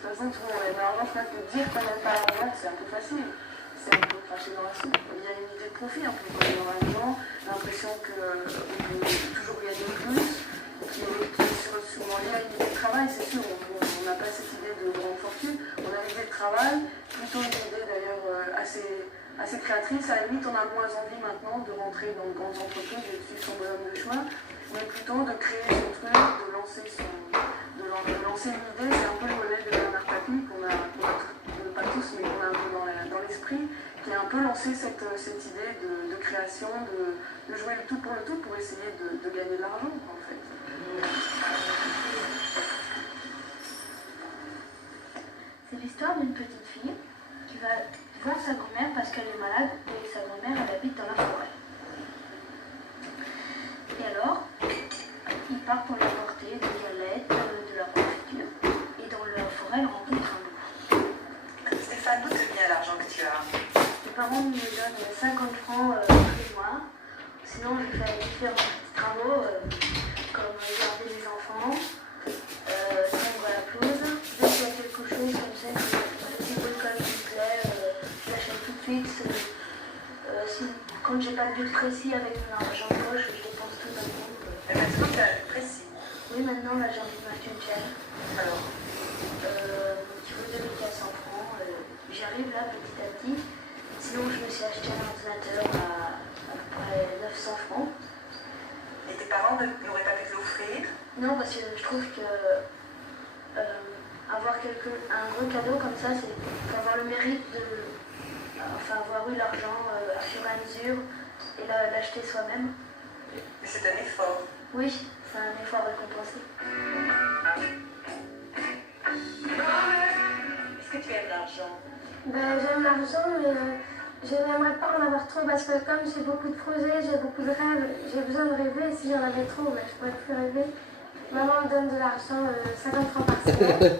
toute façon, tout le monde aime l'argent. Je crois que dire qu'on n'aime pas l'argent, c'est un peu facile. C'est un peu cracher dans la soupe. Il y a une idée de profit un peu dans l'argent, l'impression qu'on peut toujours gagner plus, qui est souvent liée à une idée de travail, c'est sûr. On n'a pas cette idée de grande fortune. On a l'idée de travail, plutôt une idée d'ailleurs assez créatrice. À la limite, on a moins envie maintenant de rentrer dans de grandes entreprises et de suivre son bonhomme de chemin, mais plutôt de créer son truc, de lancer une idée. C'est un peu le modèle de Bernard Tapie qu'on a pas tous, mais qu'on a un peu dans l'esprit, qui a un peu lancé cette idée de création, de jouer le tout pour essayer de gagner de l'argent, en fait. C'est l'histoire d'une petite fille qui va voir sa grand-mère parce qu'elle est malade et sa grand-mère elle habite dans la forêt. Et alors, il part pour lui apporter des galettes, de la confiture, et dans la forêt elle rencontre un loup. Stéphane, d'où te vient l'argent que tu as? Mes parents me donnent 50 francs tous les mois. Sinon, je fais différents petits travaux comme garder les enfants, tondre la pelouse. Dès qu'il y a quelque chose comme ça, un petit bricole qui me plaît, je l'achète tout de suite. Quand j'ai pas de but précis avec mon argent de poche, je dépense tout d'un coup. Et maintenant, tu as un but précis? Oui, maintenant, là, j'ai envie de m'acheter une chaîne. Alors Qui vaut 2500 francs. J'y arrive là petit à petit. Sinon, je me suis acheté un ordinateur à peu près 900 francs. Et tes parents n'auraient pas pu te l'offrir? Non, parce que je trouve que avoir un gros cadeau comme ça, c'est avoir le mérite avoir eu l'argent à fur et à mesure et l'acheter soi-même. Mais c'est un effort. Oui, c'est un effort récompensé. Est-ce que tu aimes l'argent? J'aime l'argent, mais je n'aimerais pas en avoir trop parce que comme j'ai beaucoup de projets, j'ai beaucoup de rêves, j'ai besoin de rêver. Et si j'en avais trop, je ne pourrais plus rêver. Maman me donne de l'argent, 50 francs par semaine.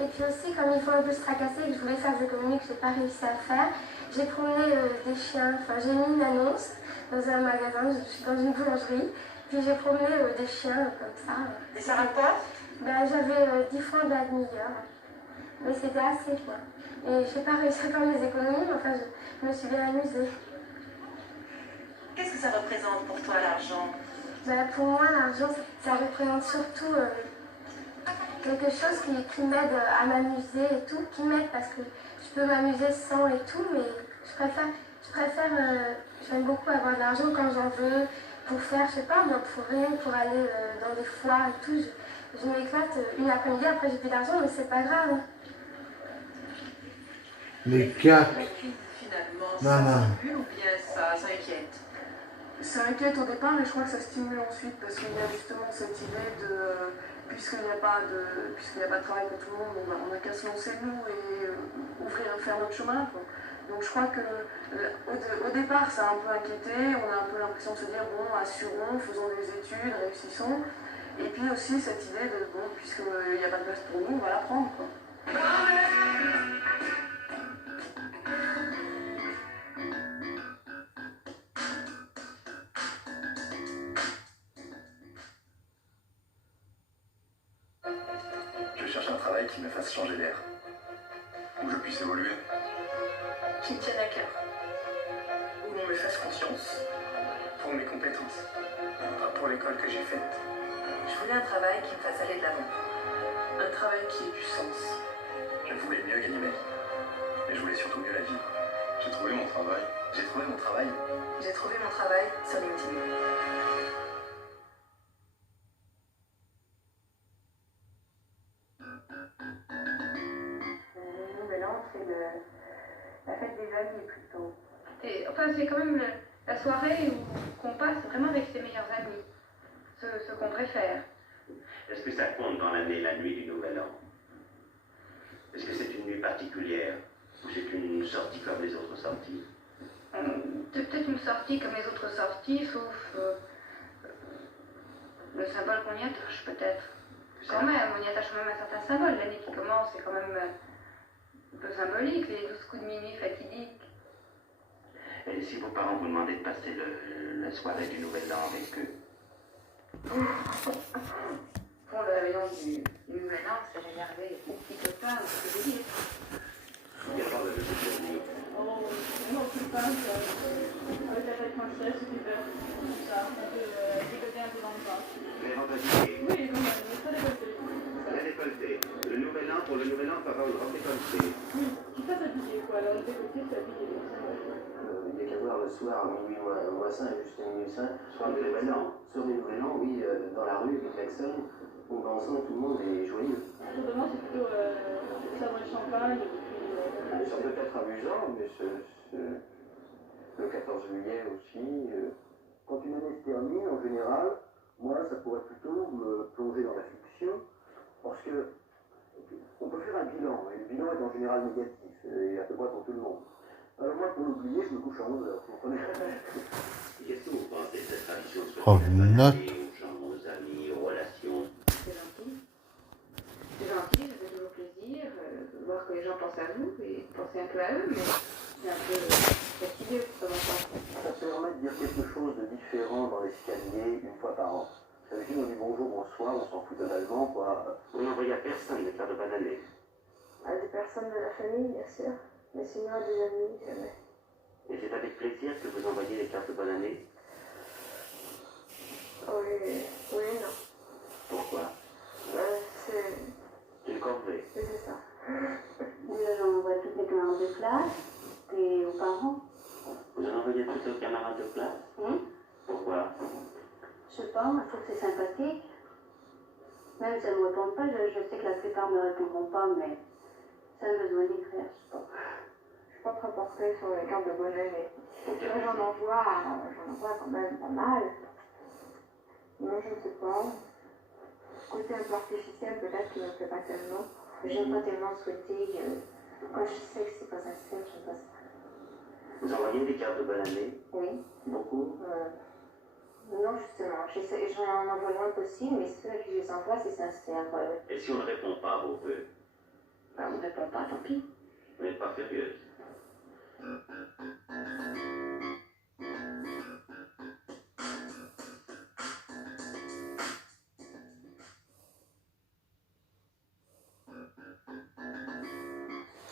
Et puis aussi, comme il faut un peu se tracasser, que je voulais faire des économies que je n'ai pas réussi à faire, j'ai promené des chiens, j'ai mis une annonce dans un magasin, je suis dans une boulangerie, puis j'ai promené des chiens comme ça. Et ça rapporte? J'avais 10 francs de la demi-heure, mais c'était assez quoi. Et je n'ai pas réussi à faire mes économies, mais enfin je me suis bien amusée. Qu'est-ce que ça représente pour toi l'argent? Pour moi, l'argent, ça représente surtout quelque chose qui m'aide à m'amuser et tout, qui m'aide parce que je peux m'amuser sans et tout, mais j'aime beaucoup avoir de l'argent quand j'en veux, pour faire, je sais pas, moi, pour aller dans des foires et tout, je m'éclate une après-midi, après j'ai plus d'argent, mais c'est pas grave. Les quatre. Finalement, Non. ça stimule ou bien ça inquiète? Ça inquiète au départ, mais je crois que ça stimule ensuite parce qu'il y a justement cette idée de, puisqu'il n'y a pas de travail pour tout le monde, on n'a qu'à se lancer nous et faire notre chemin, quoi. Donc je crois que au départ ça a un peu inquiété, on a un peu l'impression de se dire bon, assurons, faisons des études, réussissons. Et puis aussi cette idée de bon, puisqu'il n'y a pas de place pour nous, on va la prendre, quoi. Je cherche un travail qui me fasse changer d'air, où je puisse évoluer, Qui me tienne à cœur. où l'on me fasse confiance pour mes compétences, pas pour l'école que j'ai faite. Je voulais un travail qui me fasse aller de l'avant. Un travail qui ait du sens. Je voulais mieux gagner ma vie, mais je voulais surtout mieux la vivre. J'ai trouvé mon travail. J'ai trouvé mon travail. J'ai trouvé mon travail sur LinkedIn. Le nouvel an, c'est la fête des amis plutôt. Et, enfin, c'est quand même la soirée qu'on passe vraiment avec ses meilleurs amis, ceux qu'on préfère. Est-ce que ça compte dans l'année, la nuit du Nouvel An? Est-ce que c'est une nuit particulière ou c'est une sortie comme les autres sorties? C'est peut-être une sortie comme les autres sorties, sauf le symbole qu'on y attache, peut-être. Quand même, on y attache quand même un certain symbole. L'année qui commence, c'est quand même un peu symbolique, les 12 coups de minuit fatidiques. Et si vos parents vous demandaient de passer la soirée du Nouvel An avec eux? Pour le réveillon du Nouvel An, c'est réservé aux petits copains, aux petits délires. Il n'y a pas de souvenir. Oh, non, tout le temps, avec la tête française, c'est super. Comme ça, on peut dégoter un peu dans le ventre. Les randonniers. Oui, quand même, très dégoté. La décolleté. Le nouvel an, pour le nouvel an, ça va au grand décolleté. Oui, qui passe habillé, quoi. Alors, le dégoté, c'est habillé. Il y a qu'à voir le soir à minuit moins 5 jusqu'à minuit 5. Sur le nouvel an. Sur les nouvel an, oui, dans la rue, les klaxons, on va ensemble, tout le monde est joyeux. Autrement, c'est plutôt savoir le champagne, et puis... Ça peut être amusant, mais le 14 juillet aussi. Quand une année se termine, en général, moi, ça pourrait plutôt me plonger dans la fiction, parce que on peut faire un bilan, et le bilan est en général négatif, et à peu près pour tout le monde. Alors moi, pour l'oublier, je me couche à 11h, vous comprenez? Qu'est-ce que vous pensez de cette tradition de Oh, note. aux gens, aux amis, aux relations? C'est gentil. C'est gentil, ça fait toujours plaisir de voir que les gens pensent à vous et penser un peu à eux, mais c'est un peu fastidieux de temps en temps. Ça permet de dire quelque chose de différent dans l'escalier une fois par an. Ça veut dire on dit bonjour, bonsoir, on s'en fout totalement, quoi. Vous n'envoyez à personne des cartes de bonne année. À des personnes de la famille, bien sûr. Mais sinon, à des amis, jamais. Et c'est avec plaisir que vous envoyez les cartes de bonne année. Oui, non. Pourquoi? C'est Une corvée. ça. Déjà, j'en envoie toutes mes camarades de classe et aux parents. Vous en envoyez tous aux camarades de classe? Pourquoi? Je sais pas, moi je trouve que c'est sympathique. Même si elles ne me répondent pas, je sais que la plupart ne me répondront pas, mais ça a besoin d'écrire, je sais pas. Je suis pas très portée sur les cartes de bonne année. J'en envoie quand même pas mal. Non, je ne sais pas. Côté un peu artificiel, peut-être qu'il ne me plaît pas tellement. J'aime pas tellement souhaiter. Quand je sais que c'est pas sincère, je passe pas. Vous envoyez des cartes de bonne année? Oui. Beaucoup? Non, justement. J'en envoie le moins possible, mais ceux à qui je les envoie, c'est sincère. Et si on ne répond pas à vos vœux? On ne répond pas, tant pis. Vous n'êtes pas furieuse?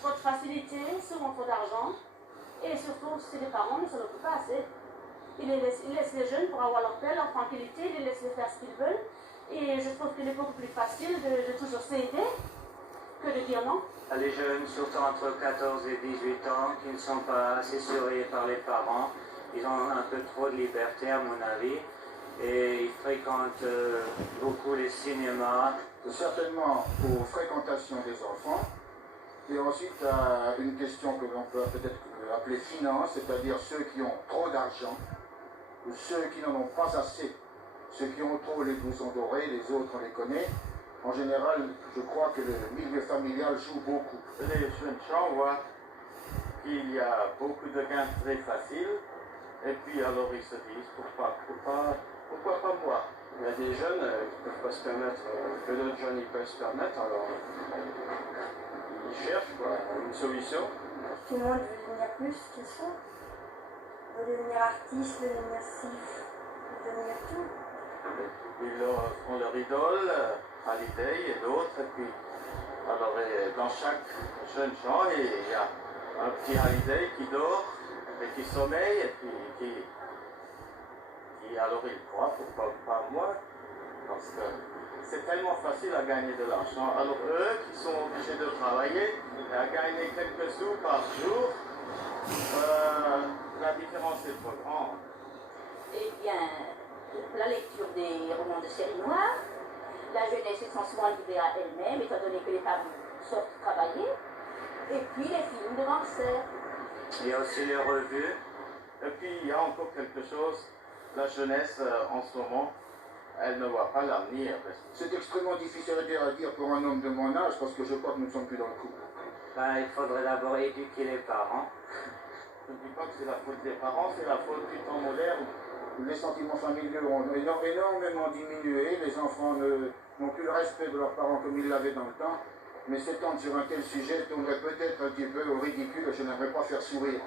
Trop de facilité, souvent trop d'argent, et surtout, si les parents ne s'en occupent pas assez. Ils laissent les jeunes pour avoir leur paix, leur tranquillité, ils les laissent faire ce qu'ils veulent. Et je trouve qu'il est beaucoup plus facile de toujours s'aider que de dire non. Les jeunes, surtout entre 14 et 18 ans, qui ne sont pas assez surveillés par les parents, ils ont un peu trop de liberté à mon avis, et ils fréquentent beaucoup les cinémas. Certainement aux fréquentations des enfants, et ensuite à une question que l'on peut peut-être appeler finance, c'est-à-dire ceux qui ont trop d'argent, ou ceux qui n'en ont pas assez. Ceux qui ont trop les blousons dorés, les autres on les connaît. En général, je crois que le milieu familial joue beaucoup. Les jeunes gens voient qu'il y a beaucoup de gains très faciles, et puis alors ils se disent pourquoi pas moi? Il y a des jeunes qui ne peuvent pas se permettre, que d'autres jeunes ils peuvent se permettre, alors ils cherchent une solution. Tout le monde veut devenir plus qu'ils sont. Veut devenir artiste, veut devenir ci, veut devenir tout. Ils leur font leur idole, Hallyday et d'autres, et puis alors dans chaque jeune gens, il y a un petit Hallyday qui dort et qui sommeille, et puis qui alors il croit, pourquoi pas moi, parce que c'est tellement facile à gagner de l'argent. Alors eux qui sont obligés de travailler et à gagner quelques sous par jour, la différence est trop grande. Eh bien, la lecture des romans de série noire, la jeunesse est souvent livrée à elle-même, étant donné que les femmes sortent travailler, et puis les films de gangsters. Il y a aussi les revues. Et puis il y a encore quelque chose, la jeunesse en ce moment, elle ne voit pas l'avenir. C'est extrêmement difficile à dire pour un homme de mon âge, parce que je crois que nous ne sommes plus dans le couple. Il faudrait d'abord éduquer les parents. Je ne dis pas que c'est la faute des parents, c'est la faute du temps moderne. Les sentiments familiaux ont énormément diminué, les enfants n'ont plus le respect de leurs parents comme ils l'avaient dans le temps, mais s'étendre sur un tel sujet tournerait peut-être un petit peu au ridicule, je n'aimerais pas faire sourire.